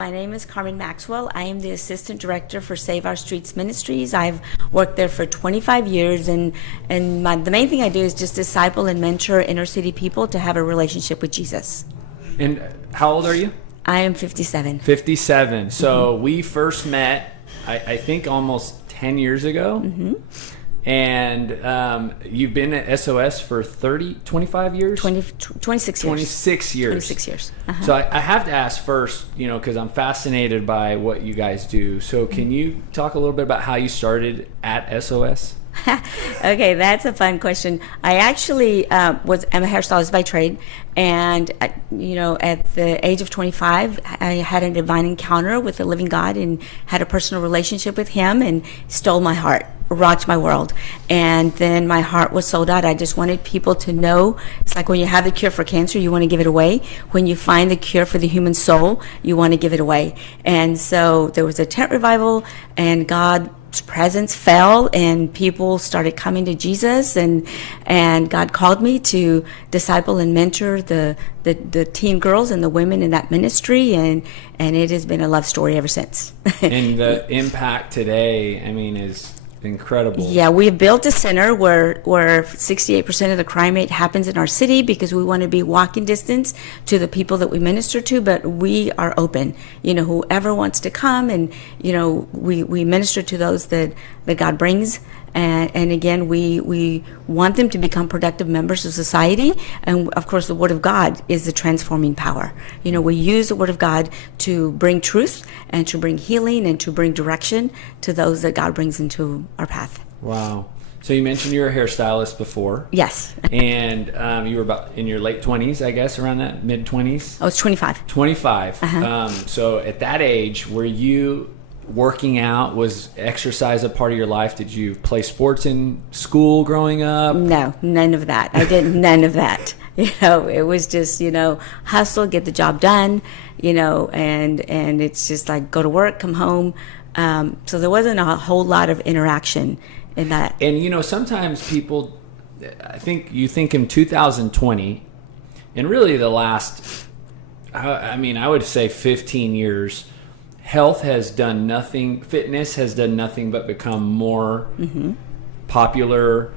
My name is Carmen Maxwell. I am the Assistant Director for Save Our Streets Ministries. I've worked there for 25 years, and the main thing I do is just disciple and mentor inner city people to have a relationship with Jesus. And how old are you? I am 57. 57. So we first met, I think, almost 10 years ago. Mm-hmm. And you've been at SOS for 25 years? 26 years. 26 years. 26 years. Uh-huh. So I have to ask first, because I'm fascinated by what you guys do. So can you talk a little bit about how you started at SOS? Okay, that's a fun question. I actually I'm a hairstylist by trade, and at the age of 25, I had a divine encounter with the living God and had a personal relationship with Him, and stole my heart, rocked my world, and then my heart was sold out. I just wanted people to know. It's like when you have the cure for cancer, you want to give it away. When you find the cure for the human soul, you want to give it away. And so there was a tent revival, and God's presence fell, and people started coming to Jesus, and God called me to disciple and mentor the teen girls and the women in that ministry, and it has been a love story ever since. And the impact today, is incredible. Yeah, we've built a center where 68% of the crime rate happens in our city, because we want to be walking distance to the people that we minister to, but we are open. Whoever wants to come, and we minister to those that God brings. And again, we want them to become productive members of society. And of course, the Word of God is the transforming power. We use the Word of God to bring truth and to bring healing and to bring direction to those that God brings into our path. Wow. So you mentioned you were a hairstylist before. Yes. And you were about in your late 20s, I guess, around that, mid-20s? I was 25. 25. Uh-huh. So at that age, were you working out? Was exercise a part of your life? Did you play sports in school growing up? No, none of that. I did none of that. It was just, hustle, get the job done, and it's just like go to work, come home. So there wasn't a whole lot of interaction in that. And, sometimes people, I think you think in 2020, and really the last, I would say 15 years, health has done nothing, fitness has done nothing but become more popular,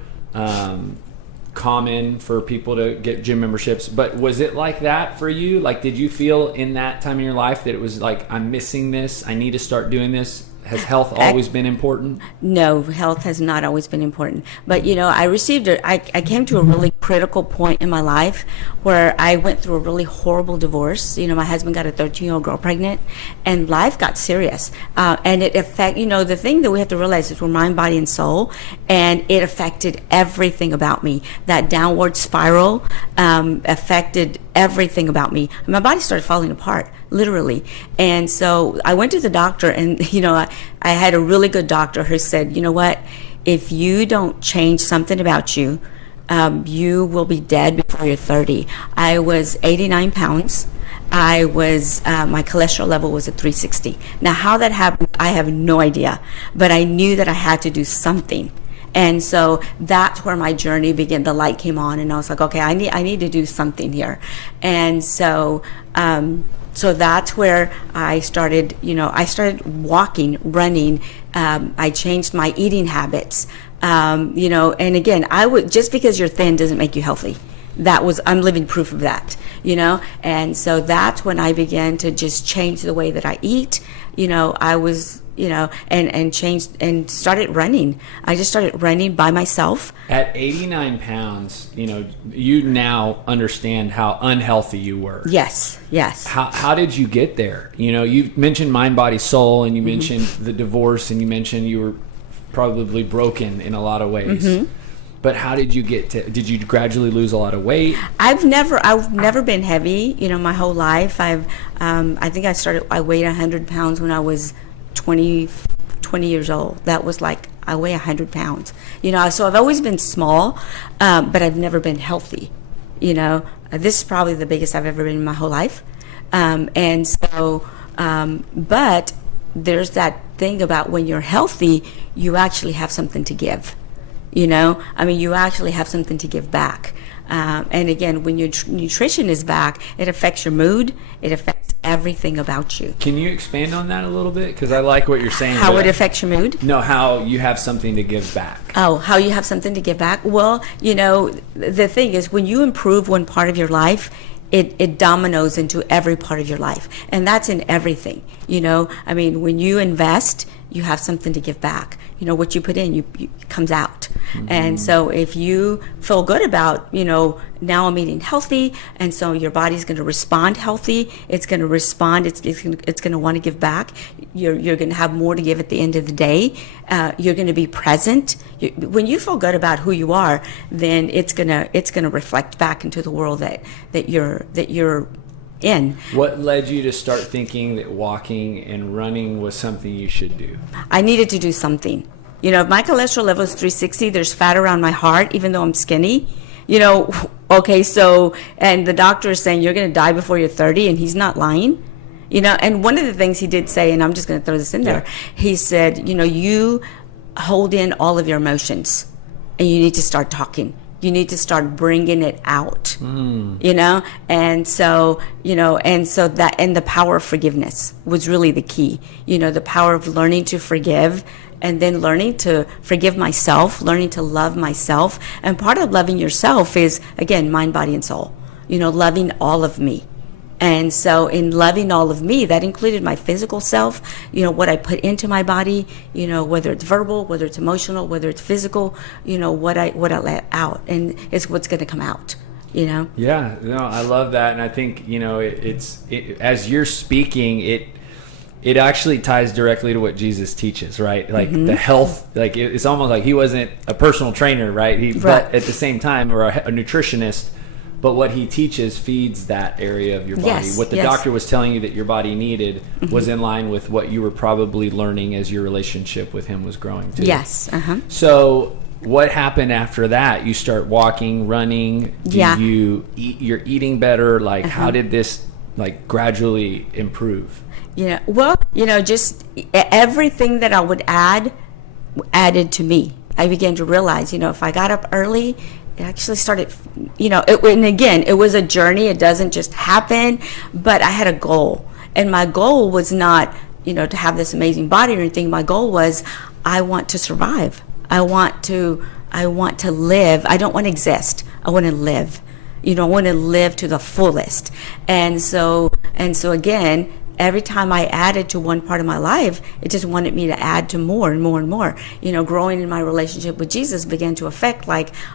common for people to get gym memberships. But was it like that for you? Like, did you feel in that time in your life that it was like, I'm missing this, I need to start doing this? Has health always been important? No, health has not always been important. But, I came to a really critical point in my life where I went through a really horrible divorce. My husband got a 13-year-old girl pregnant, and life got serious. And it affected, the thing that we have to realize is we're mind, body, and soul, and it affected everything about me. That downward spiral affected everything about me. My body started falling apart, literally. And so I went to the doctor, and, I had a really good doctor who said, what, if you don't change something about you, you will be dead before you're 30. I was 89 pounds. I was, my cholesterol level was at 360. Now, how that happened, I have no idea, but I knew that I had to do something. And so that's where my journey began. The light came on, and I was like, okay, I need to do something here. And so, so that's where I started, I started walking, running. I changed my eating habits, and again, just because you're thin doesn't make you healthy. I'm living proof of that, and so that's when I began to just change the way that I eat. I was, and changed and started running. I just started running by myself. At 89 pounds, you now understand how unhealthy you were. Yes. How did you get there? You mentioned mind, body, soul, and you mentioned the divorce, and you mentioned you were probably broken in a lot of ways. But how did you did you gradually lose a lot of weight? I've never been heavy, my whole life. I think I weighed 100 pounds when I was 20 years old. That was like, I weigh 100 pounds, so I've always been small, but I've never been healthy. This is probably the biggest I've ever been in my whole life. And so, but there's that thing about when you're healthy, you actually have something to give. You actually have something to give back. And again, when your nutrition is back, it affects your mood, it affects everything about you. Can you expand on that a little bit? Because I like what you're saying. How it affects your mood? No, how you have something to give back. Oh, how you have something to give back? Well, the thing is, when you improve one part of your life, it dominoes into every part of your life. And that's in everything. I mean, when you invest, you have something to give back. What you put in, you comes out. Mm-hmm. And so if you feel good about, now I'm eating healthy, and so your body's going to respond healthy. It's going to respond. It's going to want to give back. You're going to have more to give at the end of the day. You're going to be present. When you feel good about who you are, then it's going to reflect back into the world that you're in. What led you to start thinking that walking and running was something you should do? I needed to do something. If my cholesterol level is 360, there's fat around my heart, even though I'm skinny. Okay, so, and the doctor is saying you're going to die before you're 30, and he's not lying. And one of the things he did say, and I'm just going to throw this in there, he said, you hold in all of your emotions, and you need to start talking. You need to start bringing it out, and so that, and the power of forgiveness was really the key, the power of learning to forgive, and then learning to forgive myself, learning to love myself. And part of loving yourself is, again, mind, body, and soul, loving all of me. And so in loving all of me, that included my physical self, what I put into my body, whether it's verbal, whether it's emotional, whether it's physical, what I let out, and it's what's going to come out. Yeah, no, I love that. And I think, as you're speaking, it actually ties directly to what Jesus teaches, right? Like the health, like it's almost like he wasn't a personal trainer, right? But at the same time, or a nutritionist, but what he teaches feeds that area of your body. Yes, what the doctor was telling you that your body needed was in line with what you were probably learning as your relationship with him was growing too. Yes. So what happened after that? You start walking, running. You eat? You're eating better. Like how did this gradually improve? Just everything that I would added to me. I began to realize, if I got up early, it actually started, and again, it was a journey. It doesn't just happen, but I had a goal. And my goal was not, to have this amazing body or anything. My goal was, I want to survive. I want to live. I don't want to exist. I want to live. I want to live to the fullest. And so again, every time I added to one part of my life, it just wanted me to add to more and more and more. Growing in my relationship with Jesus began to affect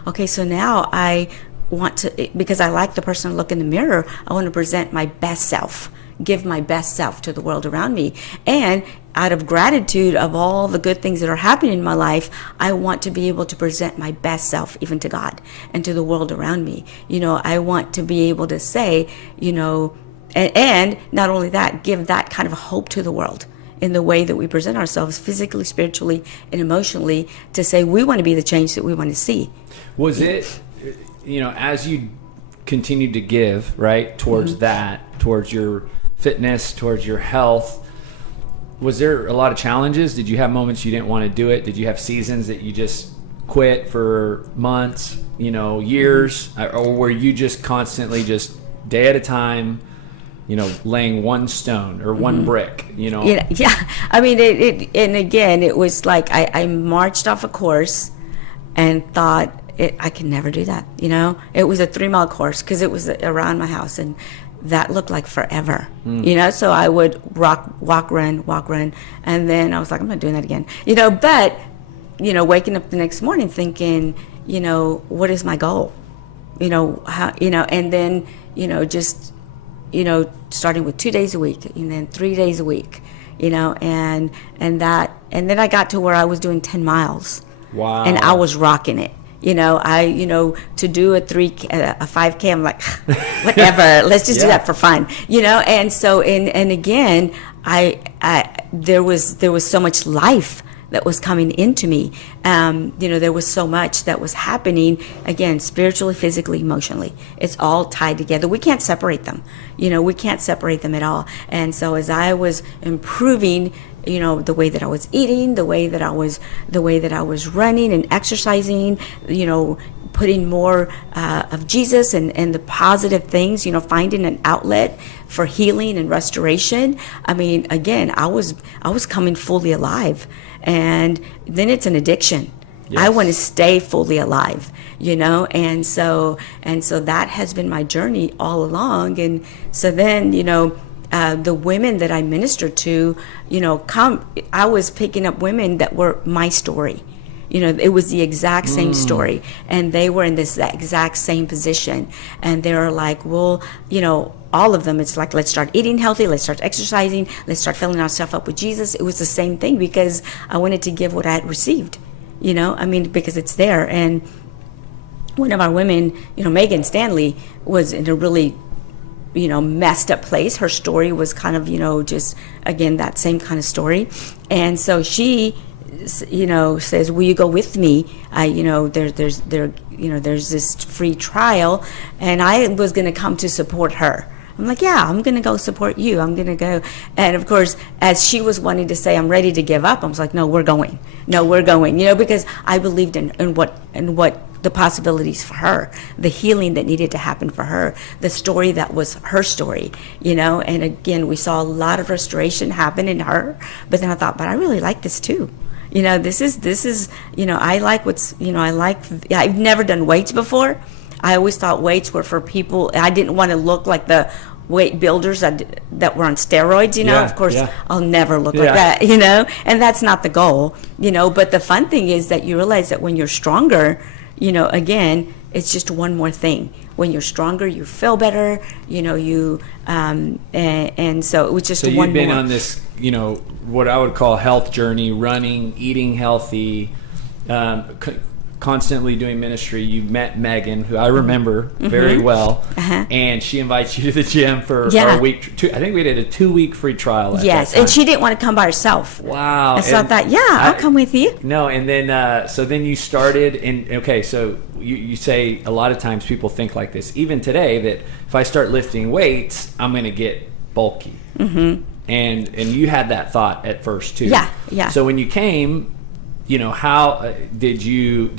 okay, so now I want to, because I like the person I look in the mirror, I want to present my best self, give my best self to the world around me. And out of gratitude of all the good things that are happening in my life, I want to be able to present my best self even to God and to the world around me. I want to be able to say, and not only that, give that kind of hope to the world in the way that we present ourselves physically, spiritually, and emotionally, to say we want to be the change that we want to see. Was it, as you continued to give, right, towards that, towards your fitness, towards your health, was there a lot of challenges? Did you have moments you didn't want to do it? Did you have seasons that you just quit for months, years? Or were you just constantly just day at a time, laying one stone or one brick, Yeah. I mean, and again, it was like I marched off a course and thought, I can never do that. It was a 3-mile course because it was around my house, and that looked like forever. So I would walk, run, and then I was like, I'm not doing that again. But waking up the next morning thinking, what is my goal? How, and then just starting with 2 days a week, and then 3 days a week, and then I got to where I was doing 10 miles. Wow. And I was rocking it. To do a 5K, I'm like, whatever, let's just do that for fun, and so, and again, there was so much life that was coming into me. There was so much that was happening, again, spiritually, physically, emotionally. It's all tied together. We can't separate them. We can't separate them at all. And so as I was improving, the way that I was eating, the way that I was running and exercising, putting more of Jesus and the positive things, finding an outlet for healing and restoration. I mean, again, I was coming fully alive, and then it's an addiction. Yes. I want to stay fully alive, and so that has been my journey all along. And so then, the women that I ministered to, I was picking up women that were my story. It was the exact same story, and they were in this exact same position. And they were like, well, all of them, it's like, let's start eating healthy, let's start exercising, let's start filling ourselves up with Jesus. It was the same thing, because I wanted to give what I had received, because it's there. And one of our women, Megan Stanley, was in a really messed up place. Her story was kind of, just, again, that same kind of story. And so she, says, will you go with me? There's this free trial, and I was going to come to support her. I'm like, yeah, I'm going to go support you. I'm going to go. And of course, as she was wanting to say, I'm ready to give up, I was like, no, we're going, because I believed in what the possibilities for her, the healing that needed to happen for her, the story that was her story, and again, we saw a lot of restoration happen in her. But then I thought, but I really like this too. This is, I like I've never done weights before. I always thought weights were for people. I didn't want to look like the weight builders that were on steroids, of course, I'll never look like that, and that's not the goal, but the fun thing is that you realize that when you're stronger, again, it's just one more thing. When you're stronger, you feel better, and so it was just one more. So you've been on this, what I would call health journey, running, eating healthy, constantly doing ministry. You met Megan, who I remember very well, and she invites you to the gym for a week. I think we did a 2-week free trial. Yes, and she didn't want to come by herself. Wow. And so I thought, I'll come with you. No, and then so then you started, and okay, so you say a lot of times people think like this, even today, that if I start lifting weights, I'm going to get bulky. Mm-hmm. And you had that thought at first too. Yeah. So when you came, how did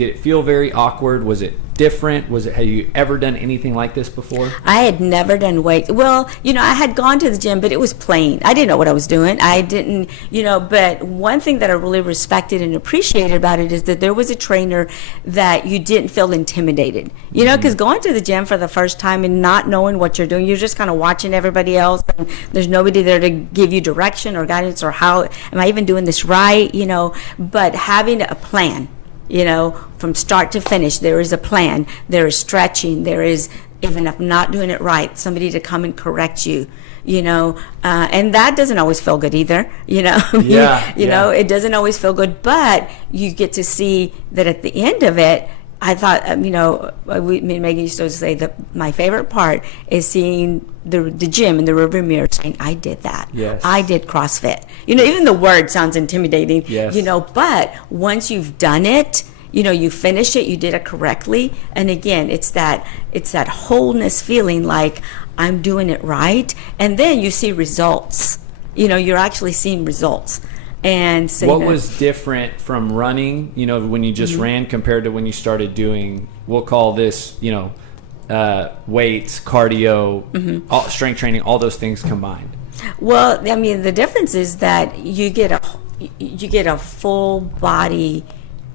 it feel very awkward? Was it different? Had you ever done anything like this before? I had never done weights. Well, I had gone to the gym, but it was plain. I didn't know what I was doing. I didn't, but one thing that I really respected and appreciated about it is that there was a trainer that you didn't feel intimidated, because going to the gym for the first time and not knowing what you're doing, you're just kind of watching everybody else, and there's nobody there to give you direction or guidance or how, am I even doing this right, but having a plan, from start to finish, there is a plan, there is stretching, there is, even if not doing it right, somebody to come and correct you, and that doesn't always feel good either, it doesn't always feel good, but you get to see that at the end of it. I thought, me and Megan used to say that my favorite part is seeing the gym in the rearview mirror saying, I did that. Yes. I did CrossFit. Even the word sounds intimidating, yes. But once you've done it, you finish it, you did it correctly. And again, it's that wholeness feeling like I'm doing it right. And then you see results. You're actually seeing results. And so, what was different from running, when you just ran compared to when you started doing, we'll call this, weights, cardio, strength training, all those things combined? Well, the difference is that you get a full body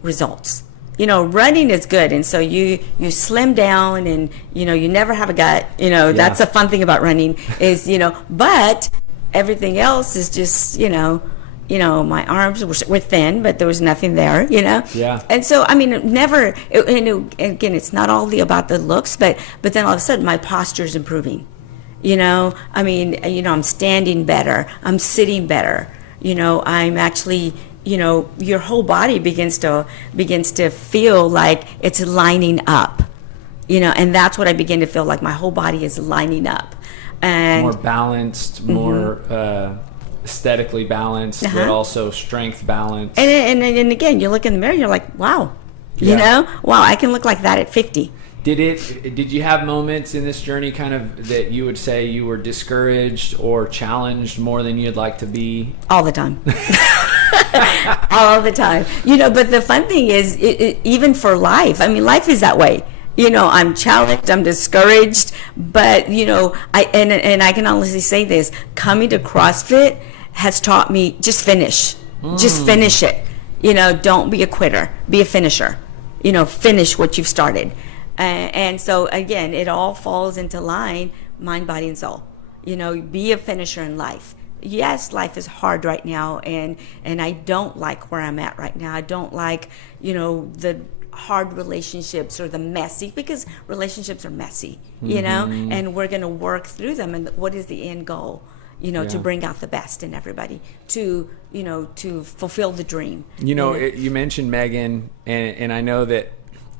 results. Running is good, and so you slim down, and you never have a gut. That's the fun thing about running is but everything else is just my arms were thin, but there was nothing there, Yeah. And so, again, it's not all about the looks, but then all of a sudden my posture is improving. I'm standing better. I'm sitting better. I'm actually, your whole body begins to feel like it's lining up, and that's what I begin to feel like. My whole body is lining up. And more balanced, more aesthetically balanced, but also strength balanced. And again, you look in the mirror, you're like, wow, wow, I can look like that at 50. Did you have moments in this journey kind of that you would say you were discouraged or challenged more than you'd like to be? All the time. all the time. But the fun thing is, even for life, I mean, life is that way. I'm challenged, I'm discouraged, but I can honestly say this: coming to CrossFit has taught me just finish it. Don't be a quitter, be a finisher. Finish what you've started. And so again, it all falls into line, mind, body, and soul. Be a finisher in life. Yes, life is hard right now, and I don't like where I'm at right now. I don't like, the hard relationships or the messy, because relationships are messy, and we're going to work through them. And what is the end goal? To bring out the best in everybody, to fulfill the dream. You mentioned Megan, and I know that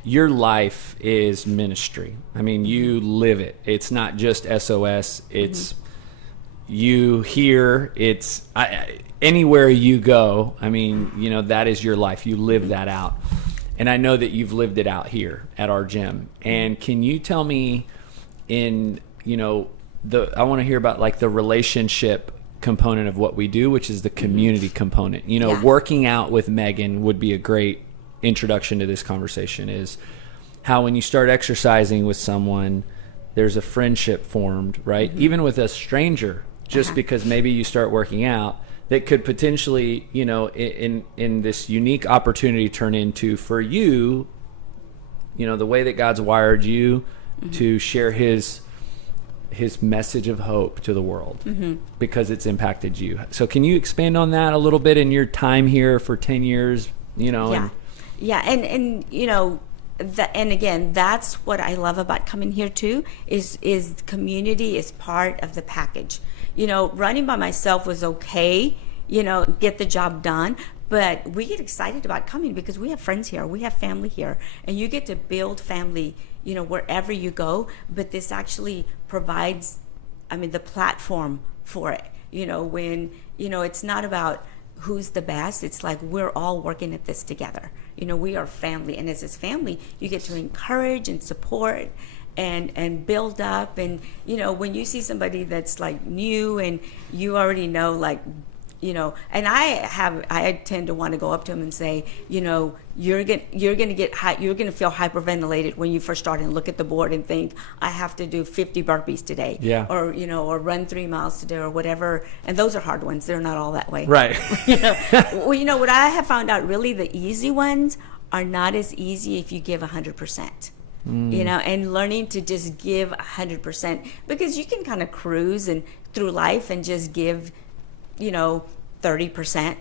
your life is ministry. I mean, you live it. It's not just SOS. It's you here. It's anywhere you go. I mean, that is your life. You live that out. And I know that you've lived it out here at our gym. And can you tell me I want to hear about like the relationship component of what we do, which is the community component. Working out with Megan would be a great introduction to this conversation, is how when you start exercising with someone, there's a friendship formed, right? Even with a stranger, just because maybe you start working out, that could potentially, in this unique opportunity turn into, for you, the way that God's wired you to share his message of hope to the world, because it's impacted you. So can you expand on that a little bit in your time here for 10 years, And again, that's what I love about coming here too, is community is part of the package. Running by myself was okay, get the job done, but we get excited about coming because we have friends here, we have family here, and you get to build family, wherever you go. But this actually provides, the platform for it, when, it's not about who's the best. It's like we're all working at this together. We are family, and as this family, you get to encourage and support and build up. And when you see somebody that's like new, and you already know, like, and I tend to want to go up to them and say, you're gonna feel hyperventilated when you first start and look at the board and think, I have to do 50 burpees today, or run 3 miles today, or whatever. And those are hard ones. They're not all that way, right? Well, what I have found out, really, the easy ones are not as easy if you give 100%. And learning to just give 100%, because you can kind of cruise and through life and just give 30%,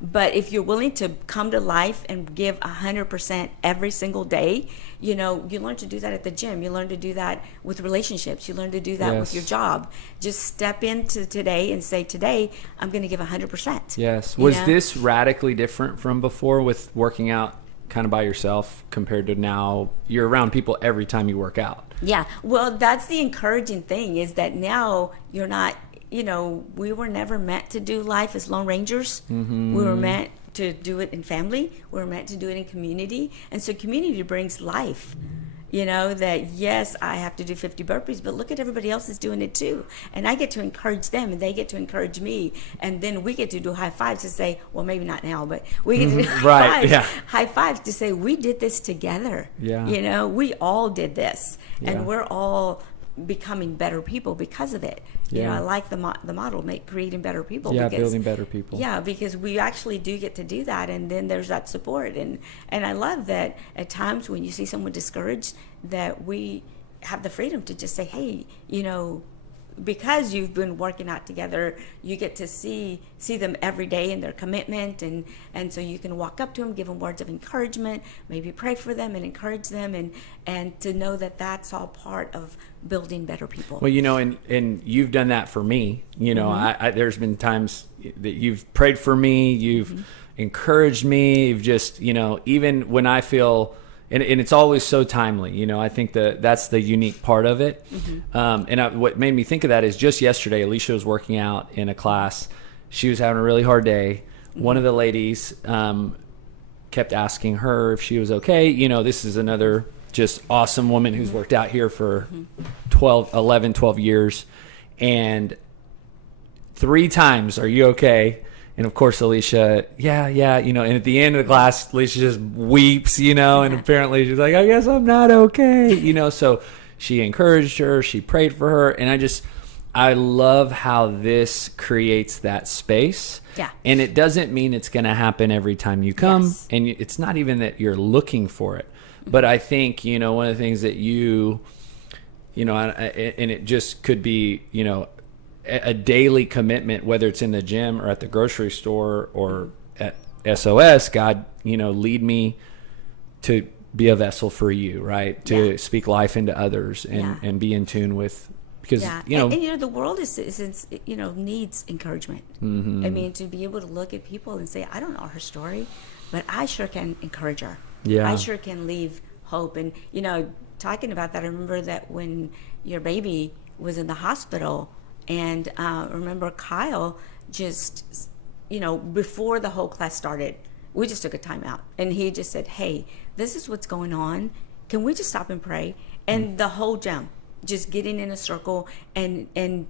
but if you're willing to come to life and give 100% every single day, you learn to do that at the gym. You learn to do that with relationships. You learn to do that with your job. Just step into today and say, today, I'm going to give 100%. Yes. Was this radically different from before with working out kind of by yourself compared to now you're around people every time you work out? Yeah. Well, that's the encouraging thing, is that now you're not, we were never meant to do life as Lone Rangers. We were meant to do it in family. We were meant to do it in community. And so community brings life. That yes, I have to do 50 burpees, but look at everybody else is doing it too. And I get to encourage them, and they get to encourage me. And then we get to do high fives to say, well, maybe not now, but we get to do high fives to say, we did this together. Yeah. We all did this, and we're all becoming better people because of it. I like the model, creating better people. Building better people. Yeah, because we actually do get to do that, and then there's that support. And I love that at times when you see someone discouraged, that we have the freedom to just say, hey, because you've been working out together, you get to see them every day in their commitment, and so you can walk up to them, give them words of encouragement, maybe pray for them and encourage them, and to know that that's all part of building better people. Well, and you've done that for me. I there's been times that you've prayed for me, you've encouraged me, you've just, even when I feel, and it's always so timely. I think that's the unique part of it. What made me think of that is just yesterday, Alicia was working out in a class. She was having a really hard day. One of the ladies kept asking her if she was okay. This is another just awesome woman who's worked out here for 12 years. And 3 times, are you okay? And of course, Alicia, yeah, and at the end of the class, Alicia just weeps, and apparently she's like, I guess I'm not okay, so she encouraged her, she prayed for her. And I love how this creates that space. Yeah. And it doesn't mean it's going to happen every time you come. Yes. And it's not even that you're looking for it. But I think, one of the things that and it just could be, a daily commitment, whether it's in the gym or at the grocery store or at SOS, God, lead me to be a vessel for you, right? To speak life into others and be in tune with, because, and the world is needs encouragement. Mm-hmm. I mean, to be able to look at people and say, I don't know her story, but I sure can encourage her. Yeah. I sure can leave hope. And, talking about that, I remember that when your baby was in the hospital, and remember Kyle just, before the whole class started, we just took a time out. And he just said, hey, this is what's going on. Can we just stop and pray? And the whole gym just getting in a circle and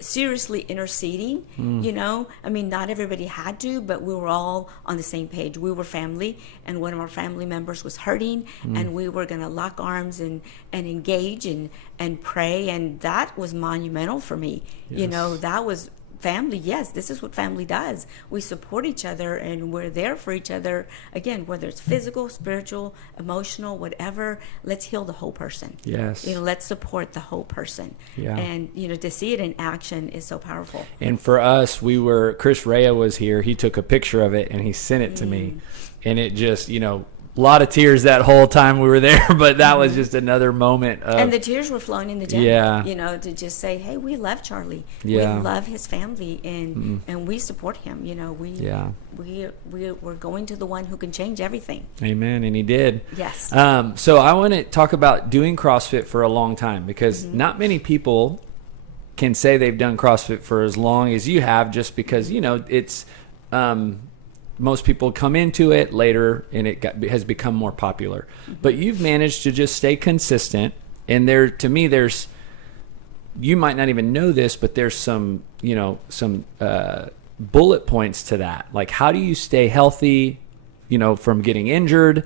seriously interceding, I mean, not everybody had to, but we were all on the same page. We were family, and one of our family members was hurting, and we were going to lock arms and engage and pray. And that was monumental for me. Yes. That was family. Yes, this is what family does. We support each other, and we're there for each other. Again, whether it's physical, spiritual, emotional, whatever, let's heal the whole person. Yes. Let's support the whole person. Yeah. And, to see it in action is so powerful. And for us, Chris Rea was here. He took a picture of it and he sent it to me. And it just, a lot of tears that whole time we were there, but that was just another moment of, and the tears were flowing in the gym. Yeah. To just say, hey, we love Charlie. Yeah. We love his family, and we support him. We're going to the one who can change everything. Amen. And he did. Yes. So I want to talk about doing CrossFit for a long time, because not many people can say they've done CrossFit for as long as you have, just because, it's, most people come into it later and has become more popular, but you've managed to just stay consistent. And there's, you might not even know this, but there's some bullet points to that. Like, how do you stay healthy, from getting injured?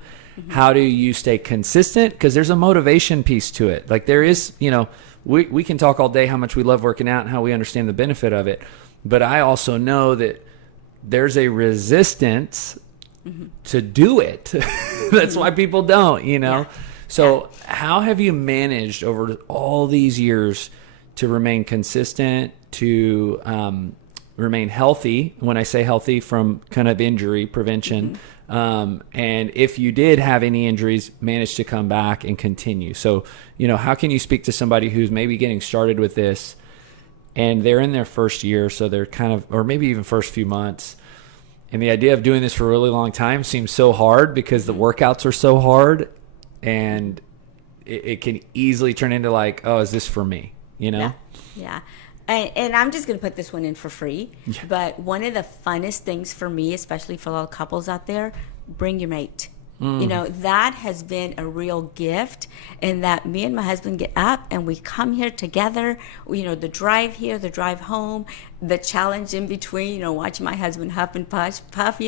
How do you stay consistent? Because there's a motivation piece to it. Like, there is, we can talk all day how much we love working out and how we understand the benefit of it. But I also know that there's a resistance to do it. That's why people don't, So how have you managed over all these years to remain consistent, to remain healthy? When I say healthy, from kind of injury prevention. And if you did have any injuries, manage to come back and continue. So, how can you speak to somebody who's maybe getting started with this, and they're in their first year, so they're kind of, or maybe even first few months, and the idea of doing this for a really long time seems so hard because the workouts are so hard, and it can easily turn into like, oh, is this for me? Yeah. And I'm just going to put this one in for free. Yeah. But one of the funnest things for me, especially for all couples out there, bring your mate. That has been a real gift, in that me and my husband get up and we come here together. The drive here, the drive home, the challenge in between, watching my husband huff and puff,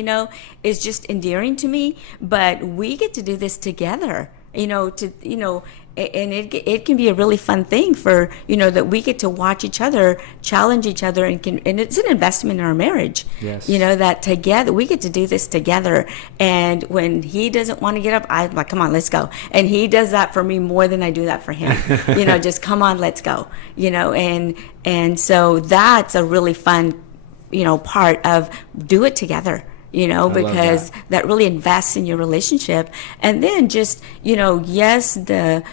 is just endearing to me. But we get to do this together, and it can be a really fun thing for, that we get to watch each other, challenge each other, and it's an investment in our marriage. Yes. That together, we get to do this together. And when he doesn't want to get up, I'm like, come on, let's go. And he does that for me more than I do that for him. Just come on, let's go. And so that's a really fun, part of do it together. Because that really invests in your relationship. And then just, yes, the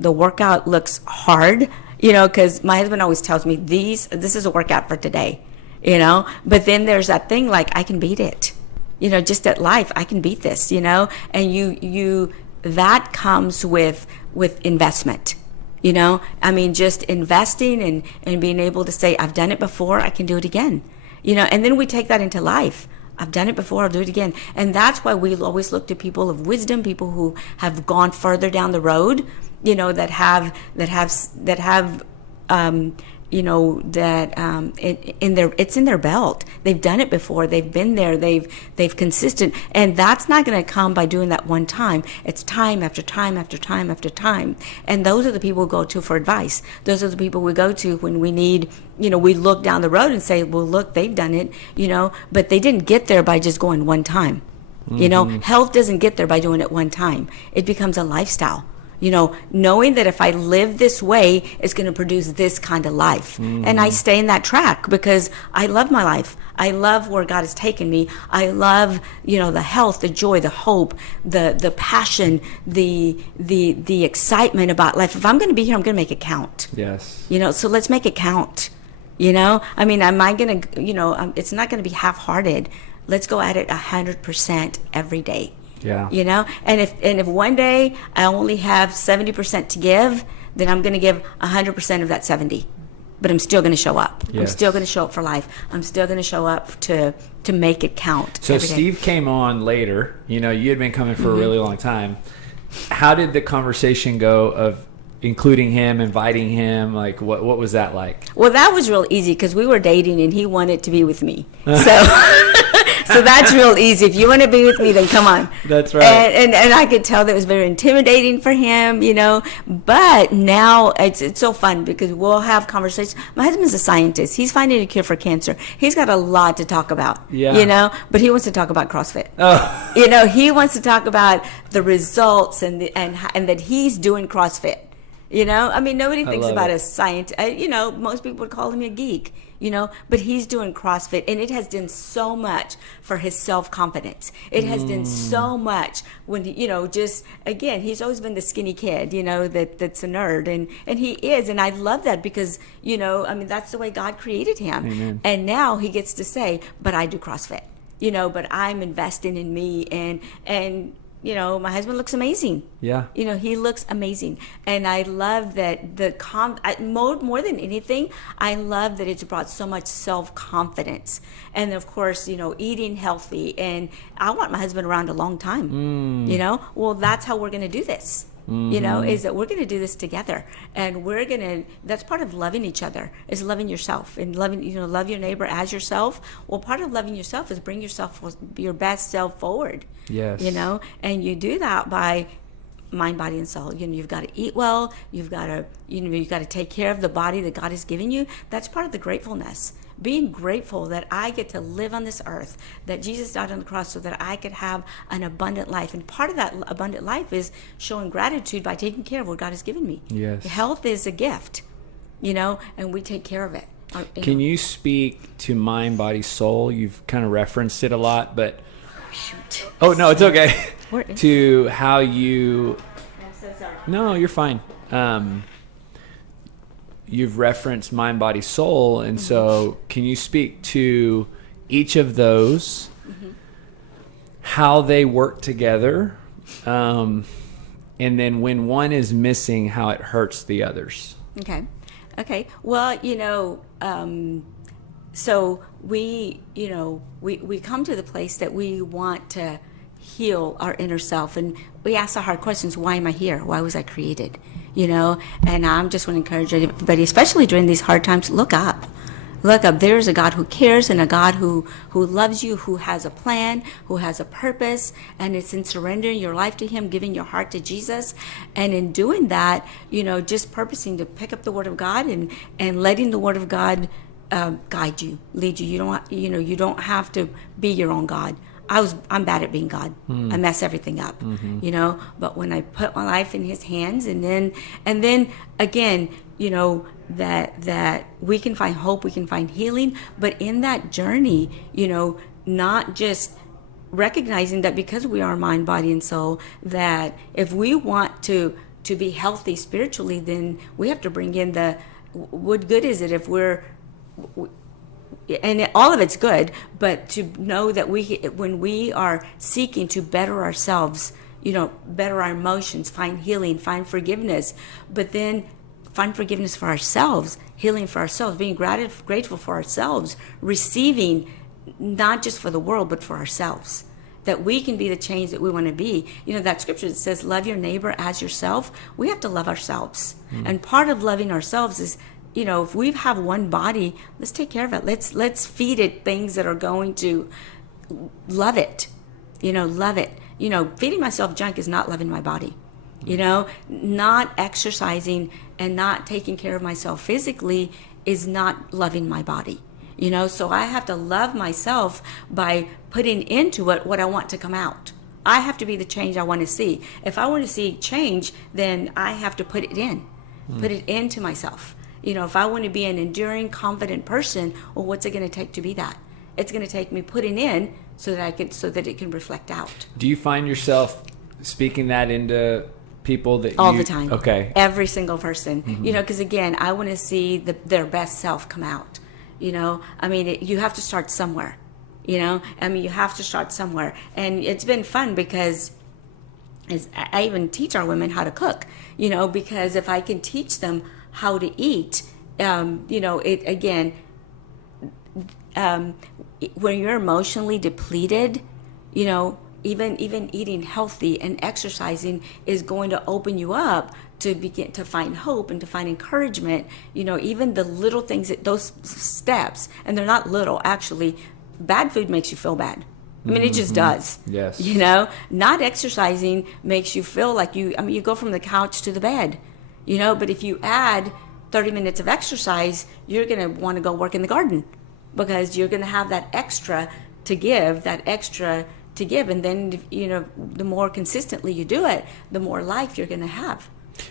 workout looks hard, because my husband always tells me this is a workout for today, but then there's that thing like, I can beat it, just at life, I can beat this, and you that comes with investment. Just investing and being able to say, I've done it before, I can do it again. And then we take that into life. I've done it before, I'll do it again. And that's why we always look to people of wisdom, people who have gone further down the road, that have that it's in their belt. They've done it before. They've been there. They've consistent, and that's not going to come by doing that one time. It's time after time after time after time. And those are the people we go to for advice. Those are the people we go to when we need. We look down the road and say, well, look, they've done it. But they didn't get there by just going one time. Health doesn't get there by doing it one time. It becomes a lifestyle. Knowing that if I live this way, it's going to produce this kind of life. And I stay in that track because I love my life. I love where God has taken me. I love, the health, the joy, the hope, the passion, the excitement about life. If I'm going to be here, I'm going to make it count. Yes. So let's make it count. Am I going to, it's not going to be half-hearted. Let's go at it 100% every day. Yeah. And if one day I only have 70% to give, then I'm going to give 100% of that 70. But I'm still going to show up. Yes. I'm still going to show up for life. I'm still going to show up to make it count. So Steve came on later. You had been coming for a really long time. How did the conversation go of including him, inviting him? Like, what was that like? Well, that was real easy because we were dating and he wanted to be with me. So that's real easy. If you want to be with me, then come on. That's right. And I could tell that it was very intimidating for him, But now it's so fun because we'll have conversations. My husband's a scientist. He's finding a cure for cancer. He's got a lot to talk about, But he wants to talk about CrossFit. Oh. He wants to talk about the results and that he's doing CrossFit. Nobody thinks about a scientist. Most people would call him a geek. But he's doing CrossFit, and it has done so much for his self-confidence. It has done so much when, he's always been the skinny kid, that's a nerd, and he is, and I love that because, that's the way God created him. Amen. And now he gets to say, but I do CrossFit, but I'm investing in me, and my husband looks amazing. Yeah. He looks amazing. And I love that more than anything, I love that it's brought so much self-confidence. And of course, eating healthy. And I want my husband around a long time. Well, that's how we're going to do this. Is that we're going to do this together, and that's part of loving each other, is loving yourself and love your neighbor as yourself. Well, part of loving yourself is bring your best self forward. Yes. And you do that by mind, body, and soul. You've got to eat well. You've got to take care of the body that God has given you. That's part of the gratefulness. Being grateful that I get to live on this earth, that Jesus died on the cross so that I could have an abundant life. And part of that abundant life is showing gratitude by taking care of what God has given me. Yes. Health is a gift, and we take care of it. Can you speak to mind, body, soul? You've kind of referenced it a lot, but... Shoot. Oh, no, it's okay. To how you... I'm so sorry. No, you're fine. You've referenced mind, body, soul, and so can you speak to each of those, how they work together, and then when one is missing, how it hurts the others? Okay. Well, so we come to the place that we want to heal our inner self, and we ask the hard questions. Why am I here? Why was I created? And I'm just want to encourage everybody, especially during these hard times, look up. There's a God who cares, and a God who loves you, who has a plan, who has a purpose, and it's in surrendering your life to him, giving your heart to Jesus. And in doing that, just purposing to pick up the word of God and letting the word of God guide you, lead you. You don't have to be your own God. I'm bad at being God. I mess everything up, but when I put my life in his hands, and then again, that we can find hope, we can find healing, but in that journey, not just recognizing that because we are mind, body, and soul, that if we want to be healthy spiritually, then we have to bring in what good is it if and all of it's good, but to know that when we are seeking to better ourselves, better our emotions, find healing, find forgiveness, but then find forgiveness for ourselves, healing for ourselves, being grateful for ourselves, receiving not just for the world, but for ourselves, that we can be the change that we want to be. That scripture that says, love your neighbor as yourself. We have to love ourselves. And part of loving ourselves if we have one body, let's take care of it. Let's feed it things that are going to love it. Love it. Feeding myself junk is not loving my body. Not exercising and not taking care of myself physically is not loving my body. So I have to love myself by putting into it what I want to come out. I have to be the change I want to see. If I want to see change, then I have to put it into myself. If I want to be an enduring, confident person, well, what's it going to take to be that? It's going to take me putting in so that it can reflect out. Do you find yourself speaking that into people that all the time? Okay. Every single person. Because again, I want to see their best self come out. You have to start somewhere. You have to start somewhere. And it's been fun because I even teach our women how to cook, because if I can teach them how to eat, when you're emotionally depleted, even eating healthy and exercising is going to open you up to begin to find hope and to find encouragement. Even the little things, those steps, and they're not little, actually. Bad food makes you feel bad. It just does. Yes. Not exercising makes you feel like you go from the couch to the bed, but if you add 30 minutes of exercise, you're going to want to go work in the garden because you're going to have that extra to give. And then, the more consistently you do it, the more life you're going to have.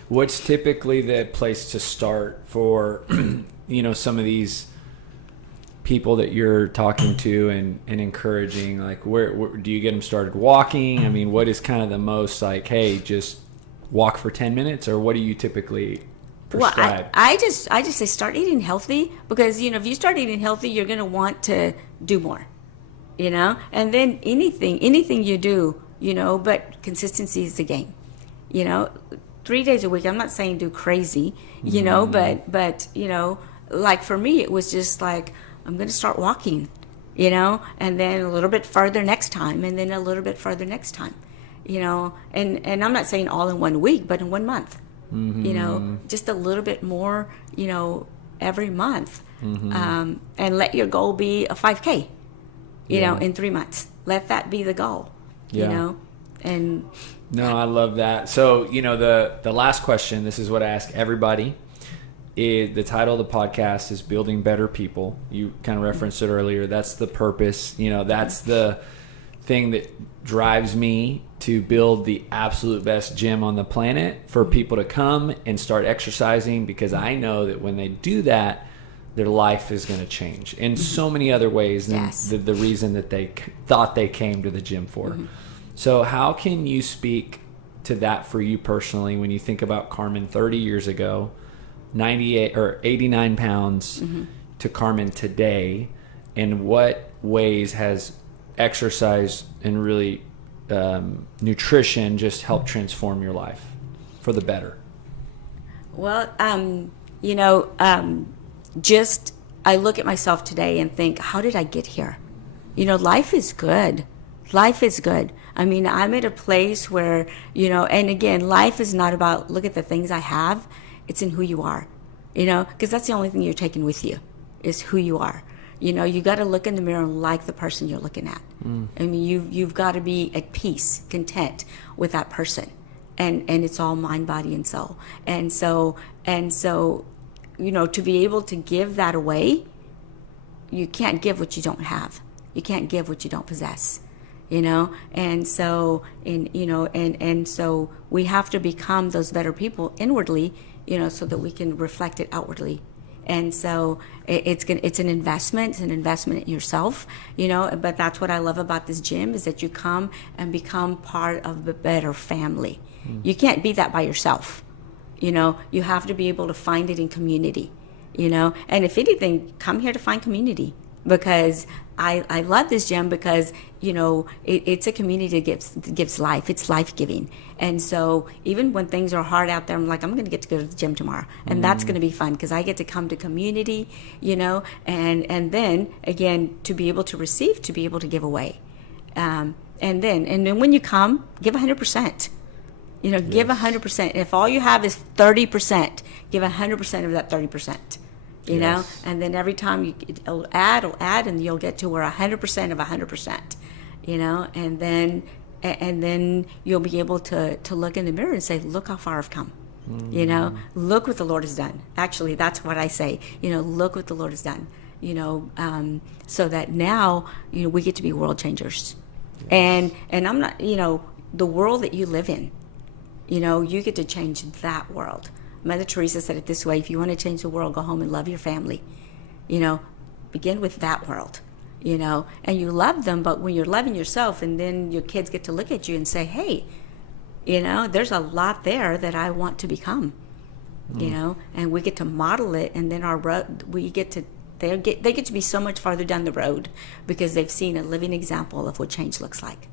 What's typically the place to start for, some of these people that you're talking to and encouraging? Like, where do you get them started walking? What is kind of the most like, hey, just walk for 10 minutes, or what do you typically prescribe? Well, I just say start eating healthy, because if you start eating healthy, you're going to want to do more, and then anything you do, but consistency is the game. 3 days a week. I'm not saying do crazy, but like for me, it was just like, I'm going to start walking, and then a little bit further next time, and then a little bit further next time, and I'm not saying all in 1 week, but in 1 month, just a little bit more, every month, and let your goal be a 5K, in 3 months. Let that be the goal, and. No, I love that. So, the last question, this is what I ask everybody. The title of the podcast is Building Better People. You kind of referenced it earlier. That's the purpose. That's the thing that drives me to build the absolute best gym on the planet for people to come and start exercising, because I know that when they do that, their life is going to change in so many other ways than the reason that they thought they came to the gym for. So how can you speak to that for you personally when you think about Carmen 30 years ago, 98 or 89 pounds to Carmen today, and what ways has exercise and really nutrition just helped transform your life for the better? Well, I look at myself today and think, how did I get here? Life is good. Life is good. I'm at a place where, and again, life is not about, look at the things I have. It's in who you are, because that's the only thing you're taking with you is who you are. You got to look in the mirror and like the person you're looking at. You've got to be at peace, content with that person. And it's all mind, body, and soul. And so, to be able to give that away, you can't give what you don't have. You can't give what you don't possess. And so we have to become those better people inwardly, so that we can reflect it outwardly. And so it's an investment in yourself, but that's what I love about this gym, is that you come and become part of a better family. You can't be that by yourself. You have to be able to find it in community, and if anything, come here to find community, because I love this gym because, it's a community that gives life. It's life-giving. And so even when things are hard out there, I'm like, I'm going to get to go to the gym tomorrow. And that's going to be fun because I get to come to community, and then, again, to be able to receive, to be able to give away. And then when you come, give 100%. Give 100%. If all you have is 30%, give 100% of that 30%. you know, Yes. and then every time it'll add, and you'll get to where 100% of 100%, you know, and then you'll be able to look in the mirror and say, look how far I've come. You know, look what the Lord has done. Actually, that's what I say. You know, look what the Lord has done. You know, so that now, you know, we get to be world changers. Yes. And I'm not, you know, the world that you live in, you know, you get to change that world. Mother Teresa said it this way: if you want to change the world, go home and love your family. You know, begin with that world. You know, and you love them, but when you're loving yourself, and then your kids get to look at you and say, hey, you know, there's a lot there that I want to become, you know, and we get to model it, and then our road, we get to, they get to be so much farther down the road because they've seen a living example of what change looks like.